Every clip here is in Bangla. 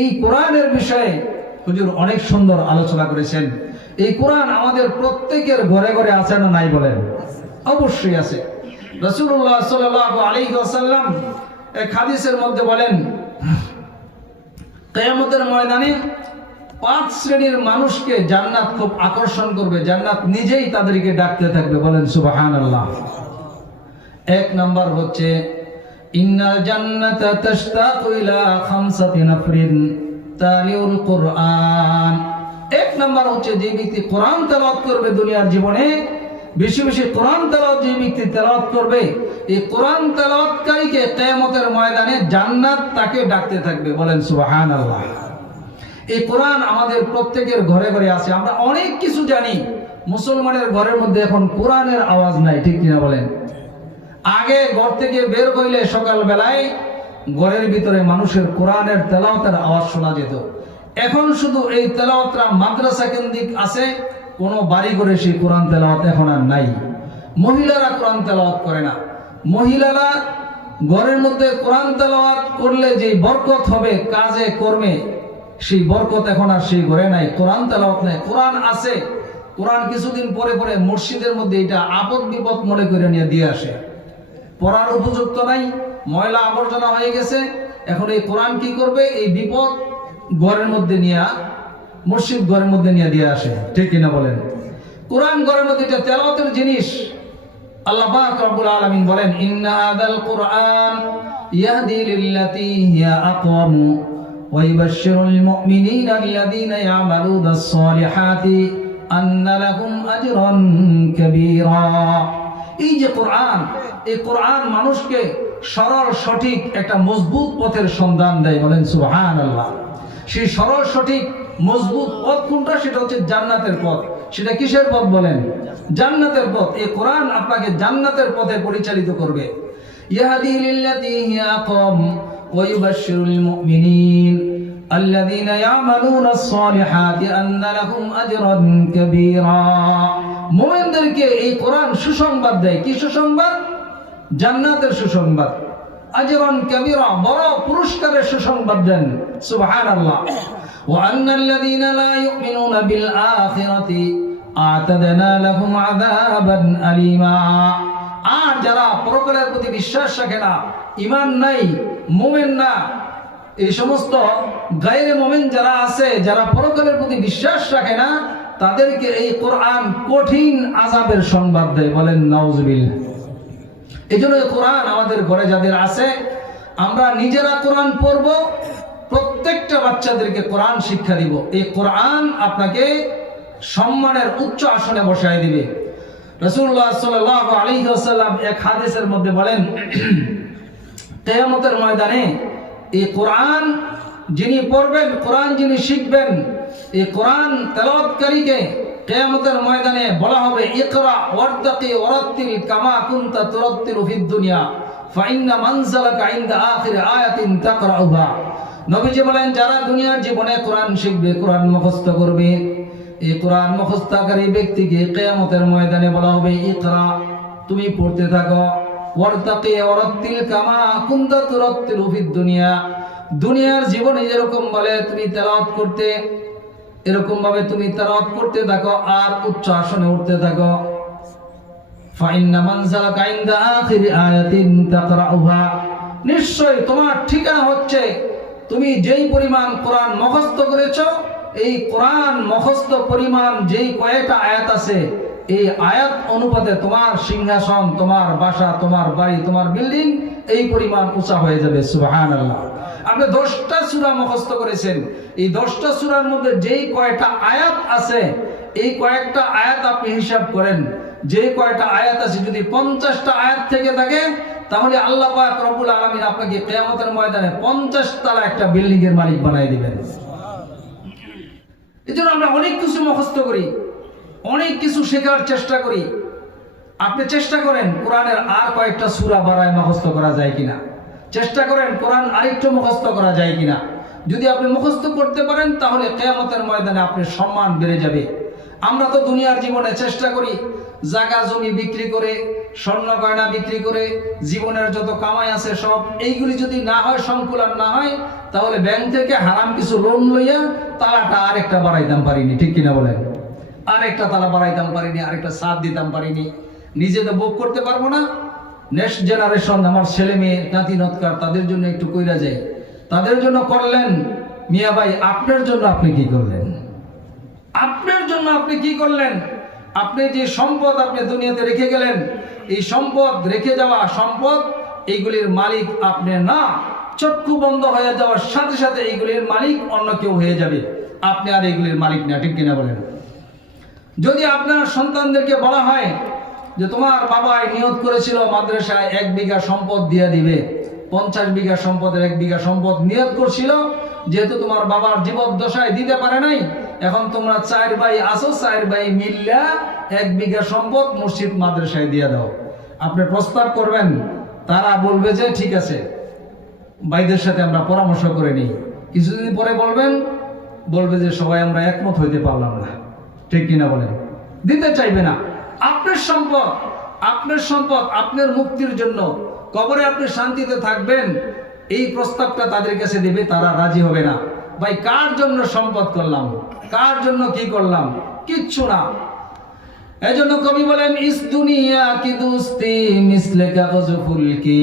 এই কোরআনের বিষয়ে হুজুর অনেক সুন্দর আলোচনা করেছেন। এই কোরআন আমাদের প্রত্যেকের ঘরে ঘরে আছে না নাই বলেন? অবশ্যই আছে। রাসূলুল্লাহ সাল্লাল্লাহু আলাইহি ওয়াসাল্লাম এক হাদিসের মধ্যে বলেন, কিয়ামতের ময়দানে 5 শ্রেণীর মানুষকে জান্নাত খুব আকর্ষণ করবে, জান্নাত নিজেই তাদেরকে ডাকতে থাকবে। বলেন সুবহানাল্লাহ। 1 নাম্বার হচ্ছে ইন্নাল জান্নাতা তাশতাকু ইলা 5 নাফরিন তালিউল কুরআন। 1 নাম্বার হচ্ছে যে ব্যক্তি কোরআন তেলাওয়াত করবে দুনিয়ার জীবনে, বেশি বেশি কোরআন তেলাওয়াত যে ব্যক্তি তেলাওয়াত করবে, এই কোরআন তেলাওয়াতকারীকে কিয়ামতের ময়দানে জান্নাত তাকে ডাকতে থাকবে। বলেন সুবহানাল্লাহ। এই কোরআন আমাদের প্রত্যেকের ঘরে ঘরে আছে। আমরা অনেক কিছু জানি, মুসলমানের ঘরের মধ্যে এখন কোরআনের আওয়াজ নাই, ঠিক কিনা বলেন? আগে ঘর থেকে বের হইলে সকাল বেলায় ঘরের ভিতরে মানুষের কোরআনের তেলাওয়াতের আওয়াজ শোনা যেত। এখন শুধু এই তেলাওয়াতটা মাদ্রাসা কেন্দ্রিক আছে, কোনো বাড়ি ঘরে সেই কোরআন তেলাওয়াত এখন আর নাই। মহিলারা কোরআন তেলাওয়াত করে না। মহিলারা ঘরের মধ্যে কোরআন তেলাওয়াত করলে যে বরকত হবে কাজে কর্মে, সেই বরকত এখন আর সেই ঘরে নাই। কোরআন তেলাওয়াত নাই। কোরআন আছে, কোরআন কিছুদিন পরে পরে মসজিদের মধ্যে এটা আপদ বিপদ মনে করে নিয়ে দিয়ে আসে। পড়ার উপযুক্ত নাই, ময়লা আবর্জনা হয়ে গেছে। এখন এই কোরআন কি করবে? এই বিপদ ঘরের মধ্যে নিয়ে, মসজিদ ঘরের মধ্যে নিয়ে দিয়ে আসে, ঠিক কিনা বলেন? কোরআন ঘরের মধ্যে এটা তেলাওয়াতের জিনিস। আল্লাহ পাক রব্বুল আলামিন বলেন, ইন্না হাযাল কুরআন ইয়াহদি লিল্লাতী হিয়া আকওয়াম ওয়া ইউবাশশিরুল মুমিনিনা আল্লাযীনা ইয়ামালুনাস সালিহাতি আন্না লাহুম আজরান কাবীরা। এই যে কোরআন, এই কোরআন মানুষকে সরল সঠিক একটা মজবুত পথের সন্ধান দেয়। বলেন সুবহানাল্লাহ। সেই সরল সঠিক মজবুত পথ কোনটা? সেটা হচ্ছে জান্নাতের পথ। সেটা কিসের পথ বলেন? জান্নাতের পথ। এই কোরআন আপনাকে জান্নাতের পথে পরিচালিত করবে। ইয়াহদি লিল্লাতী হিয়া আকওয়াম ওয়া ইউবাশশিরুল মুমিনিন আল্লাযীনা ইয়ামালুনাস সালিহাতি আন্না লাহুম আজরান কাবীরা। মুমিনদেরকে এই কোরআন সুসংবাদ দেয়। কি সুসংবাদ? জান্নাতের সুসংবাদ। আজরান কাবীরা, বড় পুরস্কারের সুসংবাদ দেন। সুবহানাল্লাহ। ওয়া আন্নাল্লাযীনা লা ইউমিনুনা বিল আখিরাতি আ'তাদনা লাহুম আযাবান আলীমা। আর যারা পরকালের প্রতি বিশ্বাস রাখে না, ঈমান নাই, মুমিন না, এই সমস্ত গায়রে মুমিন যারা আছে, যারা পরকালের প্রতি বিশ্বাস রাখে না, তাদেরকে এই কোরআন কঠিন আযাবের সংবাদ দেয়। বলেন নাউজুবিল্লাহ। এই জন্য কোরআন আমাদের ঘরে যাদের আছে, আমরা নিজেরা কোরআন পড়ব, প্রত্যেকটা বাচ্চাদেরকে কোরআন শিক্ষা দিব। এই কোরআন আপনাকে সম্মানের উচ্চ আসনে বসায় দিবে। রাসূলুল্লাহ সাল্লাল্লাহু আলাইহি ওয়াসাল্লাম এক হাদিসের মধ্যে বলেন, কিয়ামতের ময়দানে এই কোরআন যিনি পড়বেন, কোরআন যিনি শিখবেন, এই কোরআন তেলাওয়াতকারীকে কিয়ামতের ময়দানে বলা হবে, ইকরা ওয়ারতাকি ওয়ারাত্তিল কামা কুনতা তুরাত্তিলু ফিদ দুনিয়া ফাইন্না মানজালাকা ইনদা আখির আয়াতিন তাকরাউহা। নবীজি বলেন, যারা দুনিয়ার জীবনে কোরআন শিখবে, কোরআন মুখস্থ করবে, এই কোরআন মুখস্থকারী ব্যক্তিকে কিয়ামতের ময়দানে বলা হবে, ইকরা, তুমি পড়তে থাকো, ওয়ারতাকি ওয়ারাত্তিল কামা কুনতা তুরাত্তিলু ফিদ দুনিয়া, দুনিয়ার জীবনে যেরকম বলে তুমি তেলাওয়াত করতে, এরকম ভাবে তুমি তেলাওয়াত করতে থাকো আর উচ্চ আসনে উঠতে থাকো। ফাইন্না মানজালাকা ইনদা আখির আয়াতিন তাকরাউহা, নিশ্চয় তোমার ঠিকানা হচ্ছে তুমি যেই পরিমাণ কোরআন মুখস্থ করেছো, এই কোরআন মুখস্থ পরিমাণ যেই কয়েকটা আয়াত আছে, এই আয়াত অনুপাতে তোমার সিংহাসন, তোমার বাসা, তোমার বাড়ি, তোমার বিল্ডিং এই পরিমাণ উঁচা হয়ে যাবে। সুবহানাল্লাহ। আপনি 10টা সূরা মুখস্থ করেছেন, এই 10টা সূরার মধ্যে যেই কয়টা আয়াত আছে, এই কয়েকটা আয়াত আপনি হিসাব করেন, যে কয়টা আয়াত আছে, যদি 50টা আয়াত থেকে থাকে, তাহলে আল্লাহ পাক রব্বুল আলামিন আপনাকে কিয়ামতের ময়দানে 50 তলা একটা বিল্ডিং এর মালিক বানাই দিবেন। এজন্য আমরা অনেক কিছু মুখস্থ করি, অনেক কিছু শেখার চেষ্টা করি। আপনি চেষ্টা করেন কোরআনের আর কয়েকটা সূরা বাড়ায় মুখস্থ করা যায় কিনা, চেষ্টা করেন কোরআন আরেকটু মুখস্থ করা যায় কিনা। যদি আপনি মুখস্থ করতে পারেন, তাহলে কিয়ামতের ময়দানে আপনার সম্মান বেড়ে যাবে। আমরা তো দুনিয়ার জীবনে চেষ্টা করি জায়গা জমি বিক্রি করে স্বর্ণ গয়না বিক্রি করে জীবনের যত কামাই আছে সব এইগুলি যদি না হয়, সংকুলান না হয়, তাহলে ব্যাংক থেকে হারাম কিছু লোন লইয়া তালাটা আরেকটা বাড়াইতাম পারিনি, ঠিক কিনা বলেন? আরেকটা তালা বাড়াইতাম পারিনি, আরেকটা সাথ দিতাম পারিনি, নিজে তো ভোগ করতে পারবো না। নেক্সট জেনারেশন, আমার ছেলে মেয়ে নাতি নৎকার, তাদের জন্য একটু কইরা যায়, তাদের জন্য করলেন। মিয়া ভাই, আপনার জন্য আপনি কি করলেন? আপনার জন্য আপনি কি করলেন? আপনি যে সম্পদ আপনি দুনিয়াতে রেখে গেলেন, এই সম্পদ, রেখে যাওয়া সম্পদ, এইগুলির মালিক আপনি না। চক্ষু বন্ধ হয়ে যাওয়ার সাথে সাথে এইগুলির মালিক অন্য কেউ হয়ে যাবে, আপনি আর এইগুলির মালিক না, ঠিক কিনা বলেন? যদি আপনার সন্তানদেরকে বলা হয় যে তোমার বাবাই নিয়ত করেছিল মাদ্রাসায় 1 বিঘা সম্পদ দিয়ে দিবে, 50 বিঘা সম্পদের 1 বিঘা সম্পদ নিয়ত করছিল, যেহেতু তোমার বাবার জীবদ্দশায় দিতে পারে নাই, এখন তোমরা 4 ভাই আসো, 4 ভাই মিল্লা 1 বিঘা সম্পদ মসজিদ মাদ্রাসায় দিয়ে দাও। আপনি প্রস্তাব করবেন, তারা বলবে যে ঠিক আছে, ভাইদের সাথে আমরা পরামর্শ করে নিই। কিছুদিন পরে বলবে যে সবাই আমরা একমত হইতে পারলাম না, ঠিক কিনা বলেন? দিতে চাইবে না। আপনার সম্পদ, আপনার সম্পদ আপনার মুক্তির জন্য, কবরে আপনি শান্তিতে থাকবেন, এই প্রস্তাবটা তাদের কাছে দিবে, তারা রাজি হবে না। ভাই, কার জন্য সম্পদ করলাম, কার জন্য কি করলাম? কিচ্ছু না। এজন্য কবি বলেন, ইস দুনিয়া কি দোস্তি মিসলে কাগজ ফুল কি,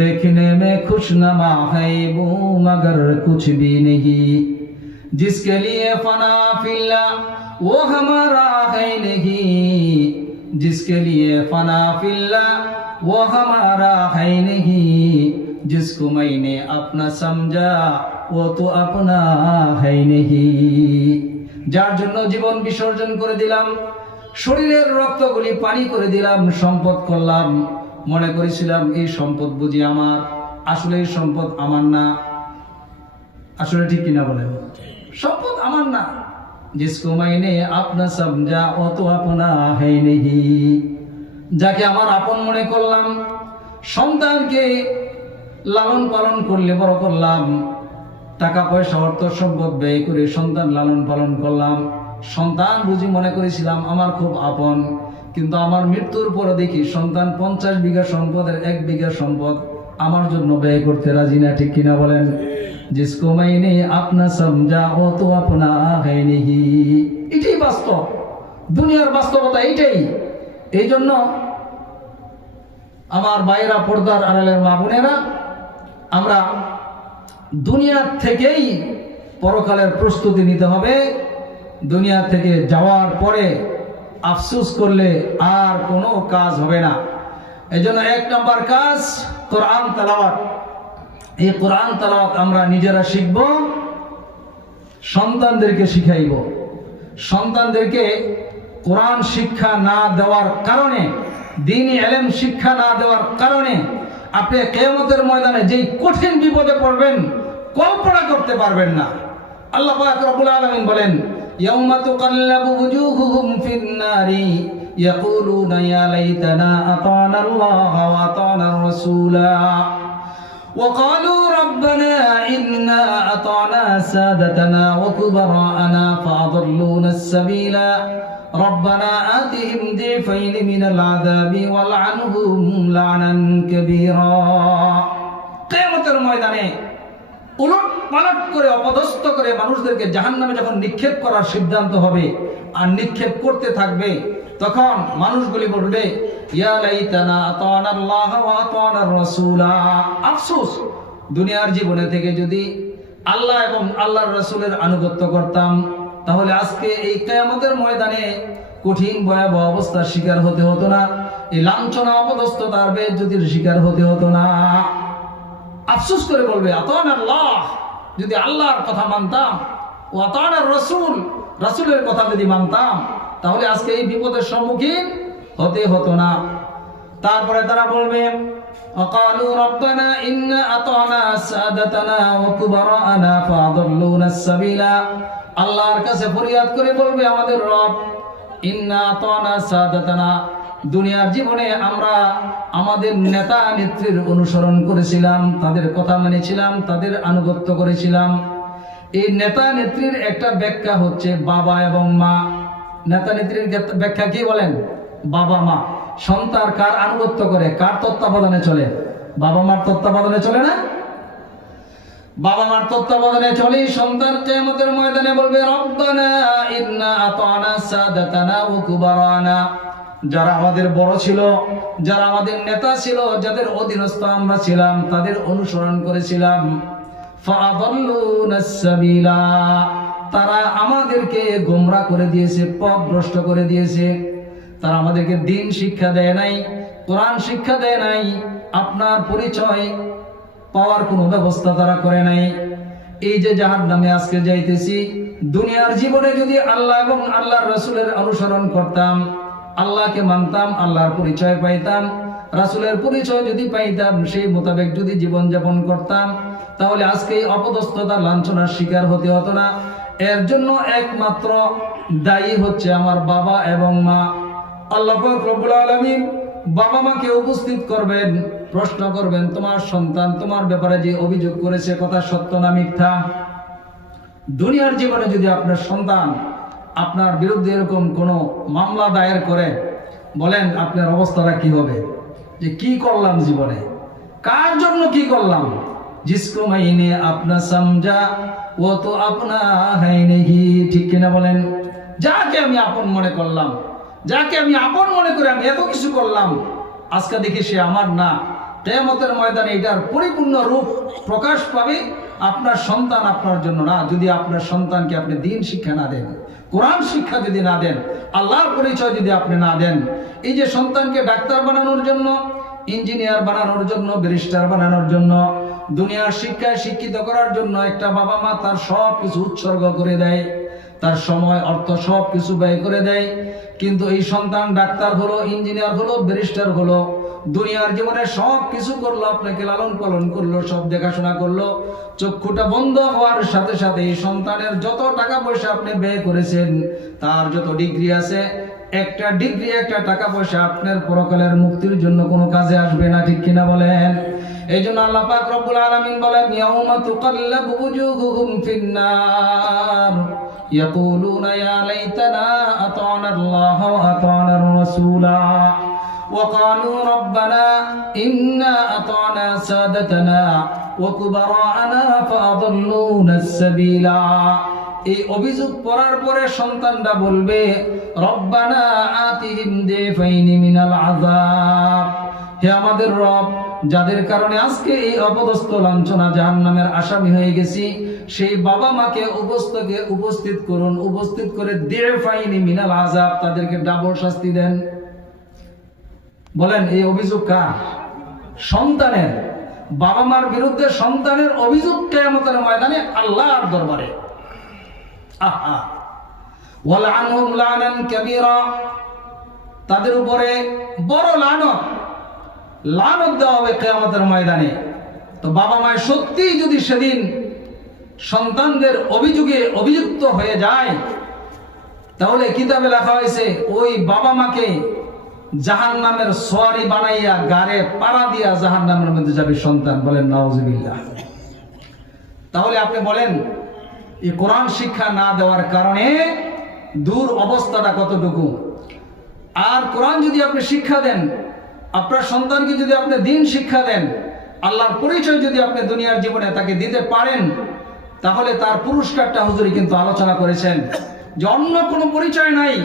দেখনে মে খুশনামা है वो मगर कुछ भी नहीं, जिसके लिए फना फिल्ला वो हमारा है नहीं, जिसके लिए फना फिल्ला वो हमारा है नहीं, जिसको मैंने अपना समझा वो तो अपना है नहीं। যার জন্য জীবন বিসর্জন করে দিলাম, শরীরের রক্তগুলি পানি করে দিলাম, সম্পদ করলাম, মনে করেছিলাম এই সম্পদ বুঝি আমার, আসলে এই সম্পদ আমার না। আসলে ঠিক কিনা বলেন? সম্পদ আমার না। जिसको मैंने अपना समझा वो तो अपना है नहीं, যাকে আমার আপন মনে করলাম, সন্তানকে লালন পালন করলে বড় করলাম, টাকা পয়সা অর্থ সম্পদ ব্যয় করে সন্তান লালন পালন করলাম, সন্তান বুঝি মনে করেছিলাম আমার খুব আপন, কিন্তু আমার মৃত্যুর পরে দেখি সন্তান 50 বিঘা সম্পদের 1 বিঘা সম্পদ আমার জন্য ব্যয় করতে রাজি না, ঠিক কিনা বলেন? जिसको मैंने अपना समझा वो तो अपना है नहीं। এটাই বাস্তব, দুনিয়ার বাস্তবতা এইটাই। এই জন্য আমার ভাইরা, পর্দার আড়ালের মা বোনেরা, আমরা দুনিয়া থেকেই পরকালের প্রস্তুতি নিতে হবে। দুনিয়া থেকে যাওয়ার পরে আফসোস করলে আর কোনো কাজ হবে না। এই জন্য 1 নম্বর কাজ কোরআন তেলাওয়াত। এই কোরআন তেলাওয়াত আমরা নিজেরা শিখব, সন্তানদেরকে শিখাইব। সন্তানদেরকে কোরআন শিক্ষা না দেওয়ার কারণে, দ্বীনি ইলম শিক্ষা না দেওয়ার কারণে আপনি কিয়ামতের ময়দানে যেই কঠিন বিপদে পড়বেন কল্পনা করতে পারবেন না। আল্লাহ পাক রব্বুল আলামিন বলেন, ইয়াউমা তুকাল্লাবু ওয়ুজুহুহুম ফিন নারি ইয়াকুলুনা ইয়া লাইতানা আতানা আল্লাহ ওয়া আতানা রাসূলা وقالوا ربنا إنا أطعنا سادتنا وكبراءنا فأضلونا السبيل ربنا آتهم ضعفين من العذاب والعنهم لعنا كبيرا। কিয়ামতের ময়দানে উলট পালট করে, অপদস্থ করে মানুষদেরকে জাহান্নামে যখন নিক্ষেপ করার সিদ্ধান্ত হবে আর নিক্ষেপ করতে থাকবে, তখন মানুষগুলি বলবে, ইয়া লাইতানা আতানা আল্লাহ ওয়া আতানা রাসূলা। আফসোস, দুনিয়ার জীবনে থেকে যদি আল্লাহ এবং আল্লাহর রাসূলের আনুগত্য করতাম, তাহলে আজকে এই কিয়ামতের ময়দানে কঠিন ভয়াবহ অবস্থার শিকার হতে হতো না, এই লাঞ্ছনা অপদস্থতার বেজ্জতির শিকার হতে হতো না। আফসোস করে বলবে, আতানা আল্লাহ, যদি আল্লাহর কথা মানতাম, ও আতানা রাসূল, রাসূলের কথা যদি মানতাম, তাহলে আজকে এই বিপদের সম্মুখীন হতে হতো না। তারপরে তারা বলবে, ওয়াকালু রব্বানা ইন্না আতানা সাদাতানা ওয়া কুবারানা ফাআদাল্লুনা সাবিলা। আল্লাহর কাছে ফরিয়াদ করে বলবে, আমাদের রব, ইন্না আতানা সাদাতানা, দুনিয়ার জীবনে আমরা আমাদের নেতা নেত্রীর অনুসরণ করেছিলাম, তাদের কথা মেনেছিলাম, তাদের আনুগত্য করেছিলাম। এই নেতা নেত্রীর একটা ব্যাখ্যা হচ্ছে বাবা এবং মা। নেতা নেত্রীর ব্যাখ্যা কি বলেন? বাবা মা। সন্তান কার আনুগত্য করে, কার তত্ত্বাবধানে চলে? বাবা মার তত্ত্বাবধানে চলে না? বাবা মার তত্ত্বাবধানে চলে। সন্তান কিয়ামতের ময়দানে বলবে, রব্বানা ইন্না আতানা সাদাতানা ওয়া কুবারানা। যারা আমাদের বড় ছিল, যারা আমাদের নেতা ছিল, যাদের অধীনস্থ আমরা ছিলাম, তাদের অনুসরণ করেছিলাম, ফাআদাল্লুনাস সাবিলা, তারা আমাদেরকে গোমরা করে দিয়েছে, পথভ্রষ্ট করে দিয়েছে। তারা আমাদেরকে দ্বীন শিক্ষা দেয় নাই, কোরআন শিক্ষা দেয় নাই, আপনার পরিচয় পাওয়ার কোনো ব্যবস্থা তারা করে নাই। এই যে জাহান্নামে আজকে যাইতেছি, দুনিয়ার জীবনে যদি আল্লাহ এবং আল্লাহর রাসূলের অনুসরণ করতাম, আল্লাহকে মানতাম, আল্লাহর পরিচয় পাইতাম, রাসূলের পরিচয় যদি পাইতাম, সেই মোতাবেক যদি জীবন যাপন করতাম, তাহলে আজকে এই অপদস্থতা লাঞ্ছনার শিকার হতে হতো না। এর জন্য একমাত্র দায়ী হচ্ছে আমার বাবা এবং মা। আল্লাহ পাক রব্বুল আলামিন বাবা মাকে উপস্থিত করবেন, প্রশ্ন করবেন, তোমার সন্তান তোমার ব্যাপারে যে অভিযোগ করেছে কথা সত্য না মিথ্যা? দুনিয়ার জীবনে যদি আপনার সন্তান আপনার বিরুদ্ধে এরকম কোনো মামলা দায়ের করে, বলেন আপনার অবস্থাটা কি হবে? যে কি করলাম জীবনে, কার জন্য কি করলাম? জিসকো মাইনে আপনা সমঝা ও তো আপনা হ্যায় নেহি, ঠিক কিনা বলেন? যাকে আমি আপন মনে করলাম, যাকে আমি আপন মনে করে আমি এত কিছু করলাম, আজকে দেখি সে আমার না। কিয়ামতের ময়দানে এটার পরিপূর্ণ রূপ প্রকাশ পাবে। আপনার সন্তান আপনার জন্য না। যদি আপনার সন্তানকে আপনি দ্বীন শিক্ষা না দেন, কোরআন শিক্ষা যদি না দেন, আল্লাহর পরিচয় যদি আপনি না দেন, এই যে সন্তানকে ডাক্তার বানানোর জন্য, ইঞ্জিনিয়ার বানানোর জন্য, ব্যারিস্টার বানানোর জন্য, দুনিয়ার শিক্ষায় শিক্ষিত করার জন্য একটা বাবা মা তার সব কিছু উৎসর্গ করে দেয়, তার সময় অর্থ সব কিছু ব্যয় করে দেয়। কিন্তু এই সন্তান ডাক্তার হলো, ইঞ্জিনিয়ার হলো, ব্যারিস্টার হলো, দুনিয়ার জীবনে সব কিছু করলো, আপনাকে লালন পালন করলো, সব দেখাশোনা করলো। চক্ষুটা বন্ধ হওয়ার সাথে সাথে এই সন্তানের যত টাকা পয়সা আপনি ব্যয় করেছেন, তার যত ডিগ্রি আছে, একটা ডিগ্রি একটা টাকা পয়সা আপনার পরকালের মুক্তির জন্য কোনো কাজে আসবে না, ঠিক কিনা বলেন? এই জন্য আল্লাহ পাক রব্বুল আলামিন বলেন, ইয়াউমা তুকাল্লাবু ওয়ুজুহুহুম ফিন্নার ইয়াকুলুনা ইয়া লাইতানা আতা'না আল্লাহ ওয়া আতা'না আর-রাসূলা ওয়া ক্বালু রাব্বানা ইন্না আতা'না সাদাতানা ওয়া কুবারা'না ফাআদাল্লুনাস সাবিলা। এই অভিযোগ পড়ার পরে সন্তানরা বলবে, রব্বানা আতিহিম দিফাইনি মিনাল আযাব, হে আমাদের রব, যাদের কারণে আজকে এই অপদস্থ লাঞ্ছনা জাহান্নামের আসামি হয়ে গেছি, সেই বাবা মাকে উপস্থিত করুন, উপস্থিত করে দিফাইনি মিনাল আযাব, তাদেরকে ডাবল শাস্তি দেন। বলেন এই অভিযোগ কার? সন্তানের। বাবা মার বিরুদ্ধে সন্তানের অভিযোগ কিয়ামতের ময়দানে আল্লাহর দরবারে। ওয়ালআনহুম লানান কাবীরা, তাদের উপরে বড় লানত দেওয়া হবে কিয়ামতের ময়দানে। তো বাবা মা সত্যি যদি সেদিন সন্তানদের অভিযোগে অভিযুক্ত হয়ে যায়, তাহলে কিতাবে লেখা হয়েছে ওই বাবা মাকে জাহান্নামের সোয়ারি বানাইয়া গাড়ে পাড়া দিয়া জাহান্নামের মধ্যে যাবে সন্তান। বলেন নাউজুবিল্লাহ। তাহলে আপনি বলেন এই কোরআন শিক্ষা না দেওয়ার কারণে দূর অবস্থাটা কতটুকু। আর কোরআন যদি আপনি শিক্ষা দেন, আপনার সন্তানকে যদি আপনি দ্বীন শিক্ষা দেন, আল্লাহর পরিচয় যদি আপনি দুনিয়ার জীবনে তাকে দিতে পারেন, তাহলে তার পুরস্কারটা হুজুরি কিন্তু আলোচনা করেছেন যে অন্য কোনো পরিচয় নাই,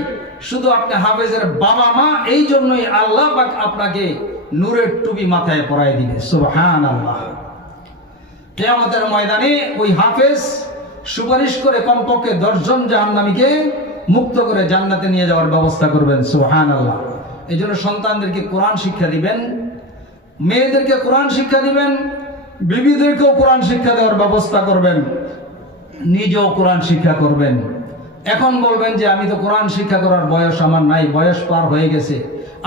শুধু আপনি হাফেজের বাবা মা। এই জন্যই আল্লাহ পাক আপনাকে নূরের টুপি মাথায় পরায় দিবে। সুবহানাল্লাহ। কিয়ামতের ময়দানে ওই হাফেজ সুপারিশ করে কমপক্ষে 10 জন জাহান্নামীকে মুক্ত করে জান্নাতে নিয়ে যাওয়ার ব্যবস্থা করবেন। সুবহানাল্লাহ। এই জন্য সন্তানদেরকে কোরআন শিক্ষা দিবেন, মেয়েদেরকে কোরআন শিক্ষা দিবেন, বিবিদেরকেও কোরআন শিক্ষা দেওয়ার ব্যবস্থা করবেন, নিজেও কোরআন শিক্ষা করবেন। এখন বলবেন যে আমি তো কোরআন শিক্ষা করার বয়স আমার নাই, বয়স পার হয়ে গেছে।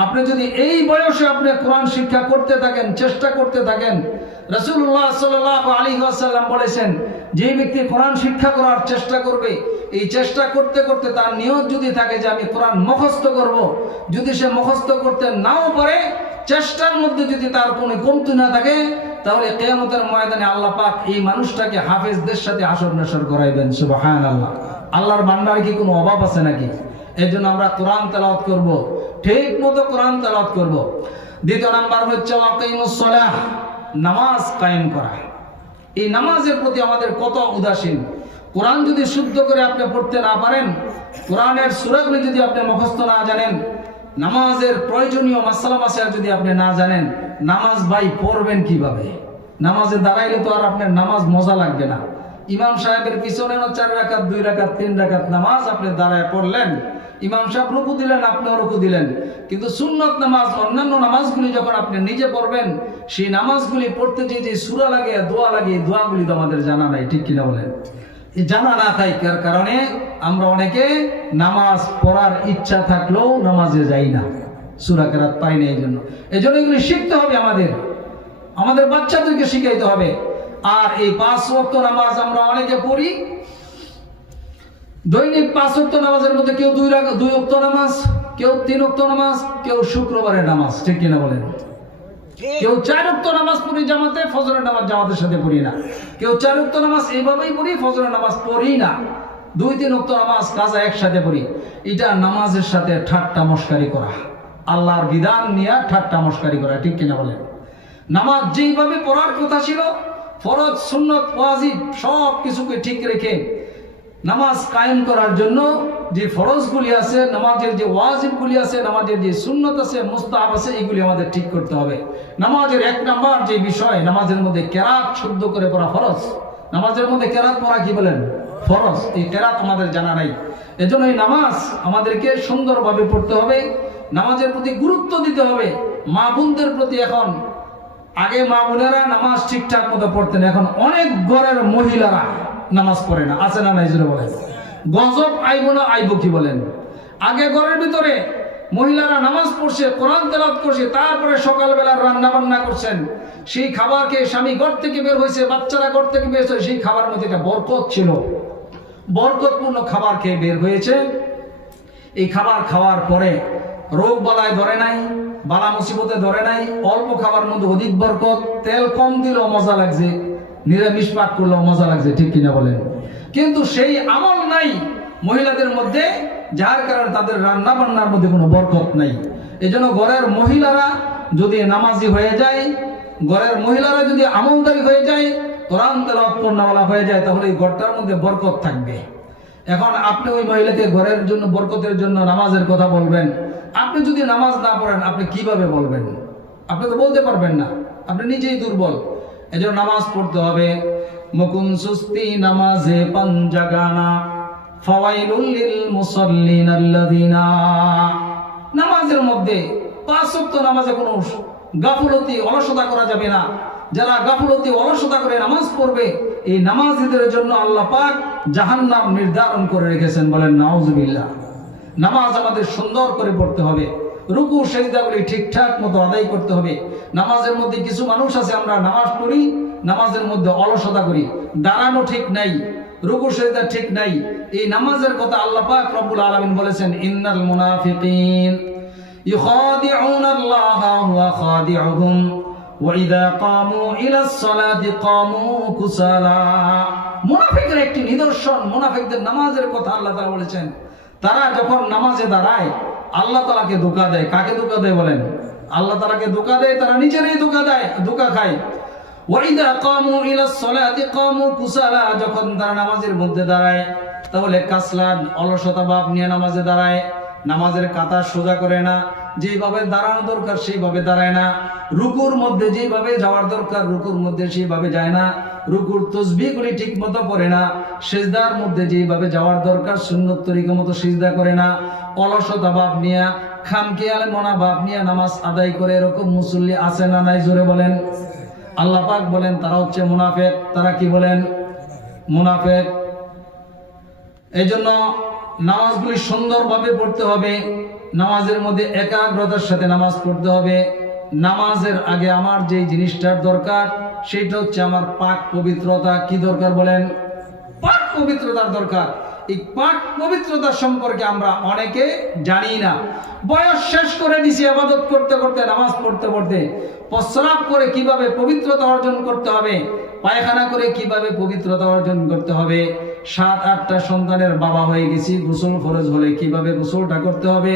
আপনি যদি এই বয়সে আপনি কোরআন শিক্ষা করতে থাকেন, চেষ্টা করতে থাকেন, রাসূলুল্লাহ সাল্লাল্লাহু আলাইহি ওয়াসাল্লাম বলেছেন, যে ব্যক্তি কোরআন শিক্ষা করার চেষ্টা করবে, এই চেষ্টা করতে করতে তার নিয়ত যদি থাকে যে আমি কোরআন মুখস্থ করব, যদি সে মুখস্থ করতে নাও পারে, চেষ্টার মধ্যে যদি তার কোনো কমতি না থাকে, তাহলে কিয়ামতের ময়দানে আল্লাহ পাক এই মানুষটাকে হাফেজদের সাথে আসর নসর করাইবেন। সুবহানাল্লাহ। আল্লাহর ভান্ডারে কি কোনো অভাব আছে নাকি? এর জন্য আমরা কোরআন তেলাওয়াত করব, ঠিক মতো কোরআন তেলাওয়াত করব। দ্বিতীয় নাম্বার হচ্ছে ওয়াকিমুস সালাহ, নামাজ কায়েম করা। এই নামাজের প্রতি আমাদের কত উদাসীন। কোরআন যদি শুদ্ধ করে আপনি পড়তে না পারেন, কোরআনের সূরাগুলি যদি আপনি মুখস্থ না জানেন, নামাজের প্রয়োজনীয় মাসআলা মাসাইল যদি আপনি না জানেন, নামাজ ভাই পড়বেন কিভাবে? নামাজে দাঁড়াইলে তো আর আপনার নামাজ মজা লাগবে না। ইমাম সাহেবের পিছনে 4 রাকাত 2 রাকাত 3 রাকাত নামাজ আপনি দাঁড়ায় পড়লেন, ইমাম সাহেব রুকু দিলেন, আপনিও রুকু দিলেন, কিন্তু সুন্নত নামাজ অন্যান্য নামাজগুলি যখন আপনি নিজে পড়বেন, সেই নামাজগুলি পড়তে যে সূরা লাগে, দোয়া লাগে, দোয়াগুলি তো আমাদের জানা নাই, ঠিক কিনা বলেন? জানা না থাকার কারণে আমরা অনেকে নামাজ পড়ার ইচ্ছা থাকলেও নামাজে যাই না, সূরা কেরাত পারি না। এই জন্য এগুলি শিখতে হবে, আমাদের বাচ্চাদেরকে শিখাইতে হবে। আর এই 5 ওয়াক্ত নামাজ আমরা অনেকে পড়ি, দৈনিক 5 ওয়াক্ত নামাজের মধ্যে কেউ 2 ওয়াক্ত নামাজ, কেউ 3 ওয়াক্ত নামাজ, কেউ শুক্রবারের নামাজ, ঠিক কিনা বলেন? কেউ 4 ওয়াক্ত নামাজ পড়ি জামাতে, ফজরের নামাজ জামাতের সাথে পড়ি না। কেউ 4 ওয়াক্ত নামাজ এইভাবেই পড়ি, ফজরের নামাজ পড়ি না। 2-3 ওয়াক্ত নামাজ কাজা একসাথে পড়ি। এটা নামাজের সাথে ঠাট্টা মশকারি করা, আল্লাহর বিধান নিয়ে ঠাট্টা মশকারি করা, ঠিক কিনা বলেন? নামাজ যেইভাবে পড়ার কথা ছিল, ফরজ সুন্নত ওয়াজিব সব কিছুকে ঠিক রেখে নামাজ কায়েম করার জন্য যে ফরজগুলি আছে, নামাজের যে ওয়াজিবগুলি আছে, নামাজের যে সুন্নত আছে, মুস্তাহাব আছে, এগুলি আমাদের ঠিক করতে হবে। নামাজের 1 নাম্বার যে বিষয়, নামাজের মধ্যে কেরাত শুদ্ধ করে পড়া ফরজ। নামাজের মধ্যে কেরাত পড়া কি বলেন? ফরজ। এই কেরাত আমাদের জানা নাই। এজন্য এই নামাজ আমাদেরকে সুন্দরভাবে পড়তে হবে, নামাজের প্রতি গুরুত্ব দিতে হবে। মা বোনদের প্রতি, এখন আগে মা বোনেরা নামাজ ঠিকঠাক মতো পড়তেন, এখন অনেক ঘরের মহিলারা নামাজ পড়ে না, আছে না নাই জোরে বলেন? গজব আইব না আইব কি বলেন? আগে ঘরের ভিতরে মহিলারা নামাজ পড়ছে, কোরআন তেলাওয়াত করছে, তারপরে সকালবেলা রান্না বান্না করছেন, সেই খাবার খেয়ে স্বামী ঘর থেকে বের হয়েছে, বাচ্চারা ঘর থেকে বের হয়েছে, সেই খাবার মধ্যে একটা বরকত ছিল, বরকতপূর্ণ খাবার খেয়ে বের হয়েছে। এই খাবার খাওয়ার পরে রোগ বালায় ধরে নাই, বালা মুসিবতে ধরে নাই, অল্প খাবার মধ্যে অধিক বরকত, তেল কম দিলেও মজা লাগছে, নিরামিষ পাক করলেও মজা লাগছে, ঠিক কিনা বলেন? কিন্তু সেই আমল নাই মহিলাদের মধ্যে, যার কারণে তাদের রান্না বান্নার মধ্যে কোনো বরকত নাই। এই জন্য ঘরের মহিলারা যদি নামাজি হয়ে যায়, ঘরের মহিলারা যদি আমলদারি হয়ে যায়, কোরআন তেলাওয়াত পড়নেওয়ালা হয়ে যায়, তাহলে এই ঘরটার মধ্যে বরকত থাকবে। এখন আপনি ওই মহিলাকে ঘরের জন্য বরকতের জন্য নামাজের কথা বলবেন, আপনি যদি নামাজ না পড়েন আপনি কিভাবে বলবেন? আপনি তো বলতে পারবেন না, আপনি নিজেই দুর্বল। এজন্য নামাজ পড়তে হবে। মুকুন সুস্তি নামাজে পাঞ্জাগানা, ফাওয়াইলুল লিল মুসাল্লিন আল্লাযিনা। নামাজের মধ্যে 5 ওয়াক্ত নামাজে কোনো গাফলতি অলসতা করা যাবে না। যারা গাফলতি অলসতা করে নামাজ পড়বে, এই নামাজীদের জন্য আল্লাহ পাক জাহান্নাম নির্ধারণ করে রেখেছেন, বলেন নাউজুবিল্লাহ। নামাজ আমাদের সুন্দর করে পড়তে হবে, রুকু সেজদাগুলি ঠিকঠাক মতো আদায় করতে হবে। নামাজের মধ্যে কিছু মানুষ আছে, আমরা নামাজ পড়ি, নামাজের মধ্যে অলসতা করি, দাঁড়ানো ঠিক নাই, রুকু সেজদা ঠিক নাই। এই নামাজের কথা আল্লাহ পাক রব্বুল আলামিন বলেছেন, ইন্নাল মুনাফিকিন ইউখাদিউনাল্লাহা ওয়া খাদিউহুম ওয়া ইযা কামু ইলাস সালাতি কামু কুসালা। মুনাফিকের একটি নিদর্শন, মুনাফিকদের নামাজের কথা আল্লাহ তাআলা বলেছেন, তারা যখন নামাজে দাঁড়ায় আল্লাহ তাআলাকে ধোঁকা দেয়। কাকে ধোঁকা দেয় বলেন? আল্লাহ তাআলাকে ধোঁকা দেয়, তারা নিজেরাই ধোঁকা খায়। ওয়াইদা কামু ইলাস সালাতি কামু কুসালা, যখন তারা নামাজের মধ্যে দাঁড়ায় তাহলে কাসলান অলসতা ভাব নিয়ে নামাজে দাঁড়ায়, নামাজের কাতা সোজা করে না, যেভাবে দাঁড়ানো দরকার সেইভাবে দাঁড়ায় না, রুকুর মধ্যে যেভাবে যাওয়ার দরকার রুকুর মধ্যে সেইভাবে যায় না, রুকুর তাসবিহগুলি ঠিক মতো পড়ে না, সিজদার মধ্যে যেভাবে যাওয়ার দরকার সুন্নত তরিকা মতো সিজদা করে না, অলসতা ভাব নিয়ে খামখেয়াল মনা ভাব নিয়ে নামাজ আদায় করে, এরকম মুসল্লি আছে না নাই জোরে বলেন? আল্লাহ পাক বলেন তারা হচ্ছে মুনাফিক। তারা কি বলেন? মুনাফিক। এই জন্য নামাজগুলি সুন্দরভাবে পড়তে হবে, নামাজের মধ্যে একাগ্রতার সাথে নামাজ পড়তে হবে। নামাজের আগে আমার যে জিনিসটার দরকার সেটা হচ্ছে আমার পাক পবিত্রতা। কি দরকার বলেন? পাক পবিত্রতার দরকার। এই পাক পবিত্রতা সম্পর্কে আমরা অনেকে জানি না। বয়স শেষ করে দিছি ইবাদত করতে করতে, নামাজ পড়তে পড়তে। প্রস্রাব করে কিভাবে পবিত্রতা অর্জন করতে হবে, পায়খানা করে কিভাবে পবিত্রতা অর্জন করতে হবে, 7-8টা সন্তানের বাবা হয়ে গেছি, গোসল ফরজ হলে কিভাবে গোসলটা করতে হবে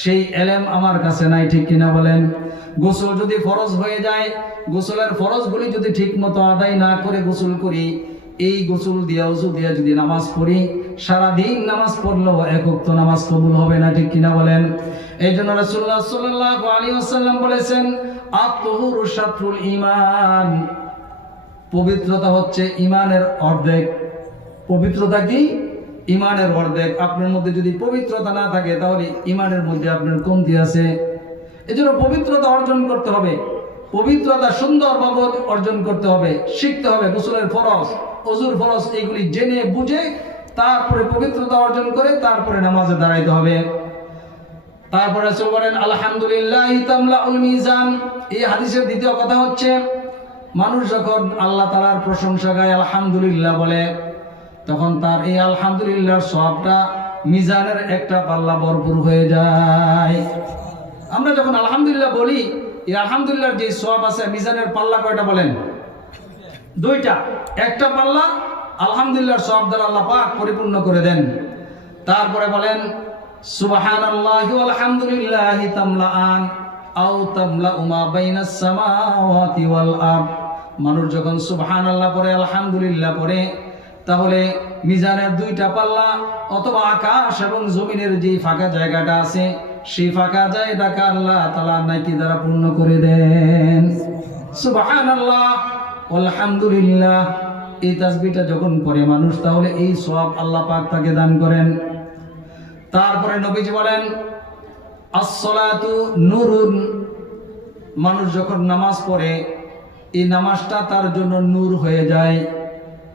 সেই এলেম আমার কাছে নাই, ঠিক কিনা বলেন? গোসল যদি ফরজ হয়ে যায়, গোসলের ফরজগুলি যদি ঠিক মতো আদায় না করে গোসল করি, এই গোসল দিয়া ওযু দিয়া যদি নামাজ পড়ি, সারাদিন নামাজ পড়লেও এক ওয়াক্ত নামাজ কবুল হবে না, ঠিক কিনা বলেন? এই জন্য রাসূলুল্লাহ সাল্লাল্লাহু আলাইহি ওয়াসাল্লাম বলেছেন, আত-তুহুরু শাতরুল ঈমান, পবিত্রতা হচ্ছে ঈমানের অর্ধেক। পবিত্রতা কি? ঈমানের অর্ধেক। আপনার মধ্যে যদি পবিত্রতা না থাকে তাহলে ঈমানের মধ্যে আপনার কমতি আছে। এজন্য পবিত্রতা অর্জন করতে হবে, পবিত্রতা সুন্দরভাবে অর্জন করতে হবে, শিখতে হবে। গোসলের ফরজ, ওযুর ফরজ এগুলি জেনে বুঝে তারপরে পবিত্রতা অর্জন করে তারপরে নামাজে দাঁড়াইতে হবে। তারপরে রাসূল বলেন, আলহামদুলিল্লাহি তামলাউল মিজান। এই হাদিসের দ্বিতীয় কথা হচ্ছে, মানুষ যখন আল্লাহ তাআলার প্রশংসা গায়, আলহামদুলিল্লাহ বলে, তখন তার এই আলহামদুলিল্লাহর সওয়াবটা মিজানের একটা পাল্লা ভরপুর হয়ে যায়। আমরা যখন আলহামদুলিল্লাহ বলি, এই আলহামদুলিল্লাহর যে সওয়াব আছে, মিজানের পাল্লা কয়টা বলেন? 2টা। একটা পাল্লা আলহামদুলিল্লাহর সওয়াব দ্বারা আল্লাহ পাক পরিপূর্ণ করে দেন। তারপরে বলেন, সুবহানাল্লাহি ওয়াল হামদুলিল্লাহি তামলাআন আও তামলাউ মা বাইনাস সামাওয়াতি ওয়াল আরদ। মানুষ যখন সুবহানাল্লাহ পড়ে, আলহামদুলিল্লাহ পড়ে, তাহলে মিজানের 2টা পাল্লা অথবা আকাশ এবং জমিনের যে ফাঁকা জায়গাটা আছে, সেই ফাঁকা জায়গাটাকে আল্লাহ তাআলা নাকি দ্বারা পূর্ণ করে দেন। সুবহানাল্লাহ আলহামদুলিল্লাহ, এই তাসবিহটা যখন পড়ে মানুষ, তাহলে এই সওয়াব আল্লাহ পাক তাকে দান করেন। তারপরে নবীজি বলেন, আস-সালাতু নূরুন, মানুষ যখন নামাজ পড়ে, এই নামাজটা তার জন্য নূর হয়ে যায়।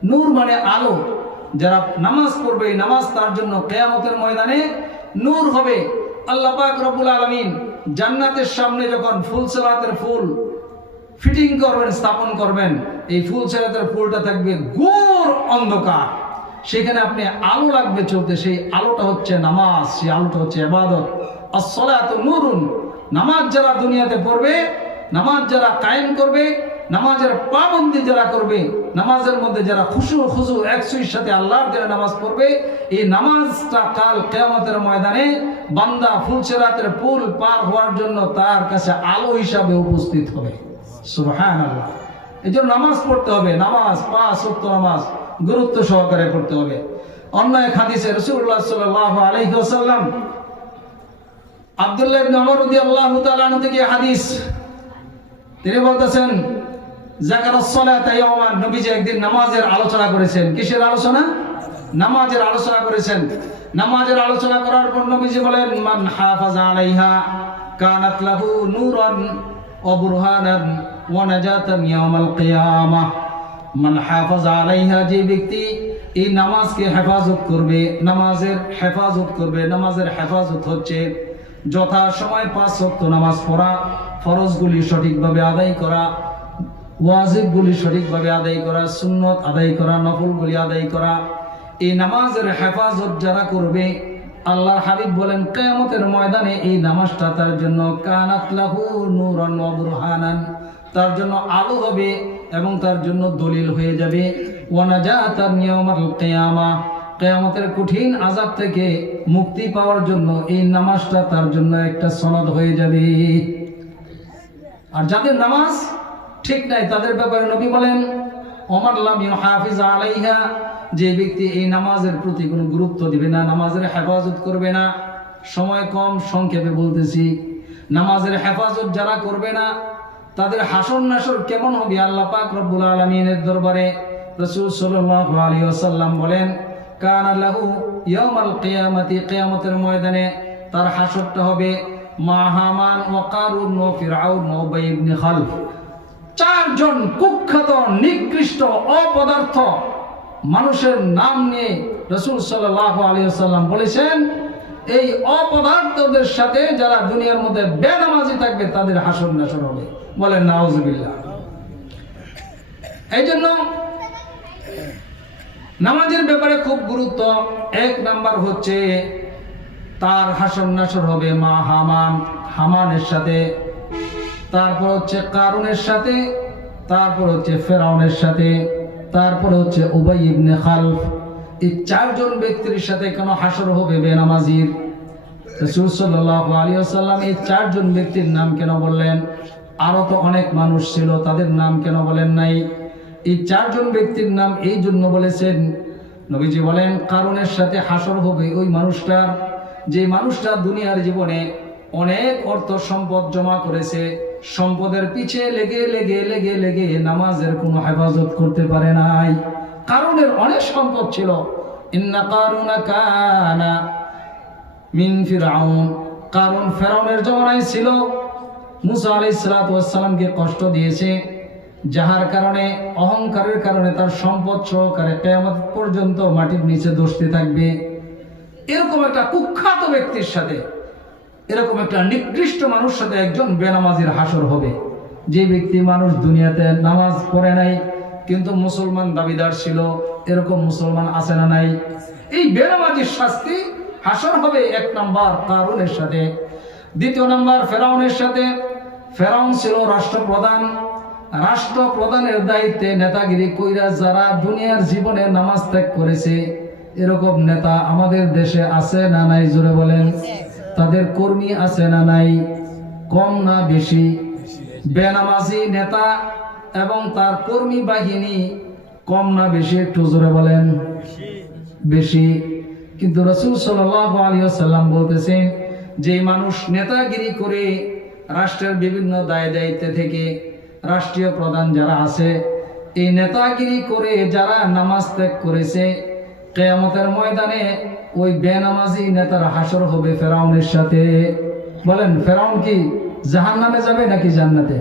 নূর মানে আলো। যারা নামাজ পড়বে, এই নামাজ তার জন্য কিয়ামতের ময়দানে নূর হবে। আল্লাহ পাক রব্বুল আলামিন জান্নাতের সামনে যখন ফুলসেরাতের ফুল ফিটিং করবেন, স্থাপন করবেন, এই ফুলসেরাতের ফুলটা থাকবে ঘোর অন্ধকার, সেখানে আপনি আলো লাগবে চলতে, সেই আলোটা হচ্ছে নামাজ, সেই আলোটা হচ্ছে ইবাদত। আস-সালাতু নূরুন, নামাজ যারা দুনিয়াতে পড়বে, নামাজ যারা কায়েম করবে, নামাজের পাবন্দি যারা করবে, নামাজের মধ্যে যারা খুশু একসুর সাথে আল্লাহর জন্য নামাজ পড়বে, এই নামাজটা কাল কিয়ামতের ময়দানে বান্দা ফুলসিরাতের পুল পার হওয়ার জন্য তার কাছে আলো হিসাবে উপস্থিত হবে। সুবহানাল্লাহ। এই জন্য নামাজ পড়তে হবে, নামাজ 5 ওয়াক্ত নামাজ গুরুত্ব সহকারে পড়তে হবে। অন্য এক হাদিসে রাসূলুল্লাহ সাল্লাল্লাহু আলাইহি ওয়াসাল্লাম, আব্দুল্লাহ ইবনে ওমর রাদিয়াল্লাহু তাআলা আনহু থেকে হাদিস, তিনি বলতেছেন, যাকারাস সালাতা ইয়াওমান, নবীজি একদিন নামাজের আলোচনা করেছেন। কিসের আলোচনা? নামাজের আলোচনা করেছেন। নামাজের আলোচনা করার পর নবীজি বলেন, মান হাফাযা আলাইহা কানাত লাহু নূরান ওয়া বুরহানান ওয়া নাজাতান ইয়াওমাল কিয়ামাহ। মান হাফাযা আলাইহা, যে ব্যক্তি এই নামাজকে হেফাজত করবে, নামাজের হেফাজত করবে। নামাজের হেফাজত হচ্ছে যথা সময় 5 ওয়াক্ত নামাজ পড়া, ফরজগুলি সঠিকভাবে আদায় করা, ওয়াজিবগুলি সঠিকভাবে আদায় করা, সুন্নত আদায় করা, নফলগুলি আদায় করা। এই নামাজের হেফাজত যারা করবে, আল্লাহর হাবিব বলেন কিয়ামতের ময়দানে এই নামাজটা তার জন্য কানাত লাহু নূরান ওয়া বুরহানান, তার জন্য আলো হবে এবং তার জন্য দলিল হয়ে যাবে। ওয়া নাজাতান ইয়াওমাল কিয়ামাহ, কিয়ামতের কঠিন আযাব থেকে মুক্তি পাওয়ার জন্য এই নামাজটা তার জন্য একটা সনদ হয়ে যাবে। আর যাদের নামাজ ঠিক নাই, তাদের ব্যাপারে নবী বলেন, ওমান লাম ইউহাফিজ আলাইহা, যে ব্যক্তি এই নামাজের প্রতি কোনো গুরুত্ব দিবে না, নামাজের হেফাজত করবে না, সময় কম সংক্ষেপে বলতেছি, নামাজের হেফাজত যারা করবে না, তাদের হাসর নাসর কেমন হবে আল্লাহ পাক রব্বুল আলামিনের দরবারে। রাসূল সাল্লাল্লাহু আলাইহি ওয়াসাল্লাম বলেন, কানা লাহু ইয়াউমাল কিয়ামাতি, কিয়ামতের ময়দানে তার হাসরটা হবে মা হামান ওয়া কারুন ওয়া ফিরআউন ওয়া উবাই ইবনে খালফ, 4 জন কুখ্যাত নিকৃষ্ট অপদার্থ মানুষের নাম নিয়ে রাসূল সাল্লাল্লাহু আলাইহি ওয়াসাল্লাম বলেছেন, এই অপদার্থদের সাথে যারা দুনিয়ার মধ্যে বেনামাজি থাকবে তাদের হাসর নাসর হবে। বলেন নাউজুবিল্লাহ। এই জন্য নামাজের ব্যাপারে খুব গুরুত্ব। 1 নাম্বার হচ্ছে তার হাসর নাসর হবে মা হামানের সাথে, তারপর হচ্ছে কারুনের সাথে, তারপর হচ্ছে ফেরাউনের সাথে, তারপর হচ্ছে উবাই ইবনে খালফ। এই চারজন ব্যক্তির সাথে কেন হাসর হবে বেনামাজির? রাসূল সাল্লাল্লাহু আলাইহি ওয়াসাল্লাম এই চারজন ব্যক্তির নাম কেন বললেন? আরো তো অনেক মানুষ ছিল, তাদের নাম কেন বলেন নাই? এই চারজন ব্যক্তির নাম এই জন্য বলেছেন, নবীজি বলেন কারণের সাথে হাসর হবে ওই মানুষটার, যে মানুষটা দুনিয়ার জীবনে অনেক অর্থ সম্পদ জমা করেছে, সম্পদের পিছে লেগে লেগে লেগে লেগে নামাজের কোনো হেফাজত করতে পারে নাই। কারণের অনেক সম্পদ ছিল। ইন্না কারুনা কানা মিন ফিরাউন, কারণ ফেরাউনের জমানায় ছিল, মুসা আলাইহিস সালাতু ওয়াস সালামকে কষ্ট দিয়েছে, যাহার কারণে অহংকারের কারণে তার সম্পদ সহকারে কিয়ামত পর্যন্ত মাটির নিচে দোষতে থাকবে। এরকম একটা কুখ্যাত ব্যক্তির সাথে, এরকম একটা নিকৃষ্ট মানুষের সাথে একজন বেনামাজির হাসর হবে। যে ব্যক্তি মানুষ দুনিয়াতে নামাজ পড়ে নাই কিন্তু মুসলমান দাবিদার ছিল, এরকম মুসলমান আছে না নাই? এই বেনামাজির শাস্তি হাসর হবে এক নাম্বার কারুনের সাথে। দ্বিতীয় নাম্বার ফেরাউনের সাথে। ফেরাউন ছিল রাষ্ট্রপ্রধান, রাষ্ট্রপ্রধানের দায়িত্বে নেতাগিরি কইরা যারা দুনিয়ার জীবনে নামাজ ত্যাগ করেছে, এরকম নেতা আমাদের দেশে আছে না নাই? জোরে বলেন। তাদের কর্মী আছে না নাই? কম না বেশি? বেনামাজি নেতা এবং তার কর্মী বাহিনী কম না বেশি? একটু জোরে বলেন। বেশি। কিন্তু রাসূল সাল্লাল্লাহু আলাইহি ওয়াসাল্লাম বলতেছেন, যে মানুষ নেতাগিরি করে রাষ্ট্রের বিভিন্ন দায় দায়িত্বে থেকে, রাষ্ট্রীয় প্রধান যারা আছে, এই নেতাগিরি করে যারা নামাজ ত্যাগ করেছে, কিয়ামতের ময়দানে ওই বেনামাজি নেতার হাসর হবে ফেরাউনের সাথে। বলেন, ফেরাউন কি জাহান্নামে যাবে নাকি জান্নাতে?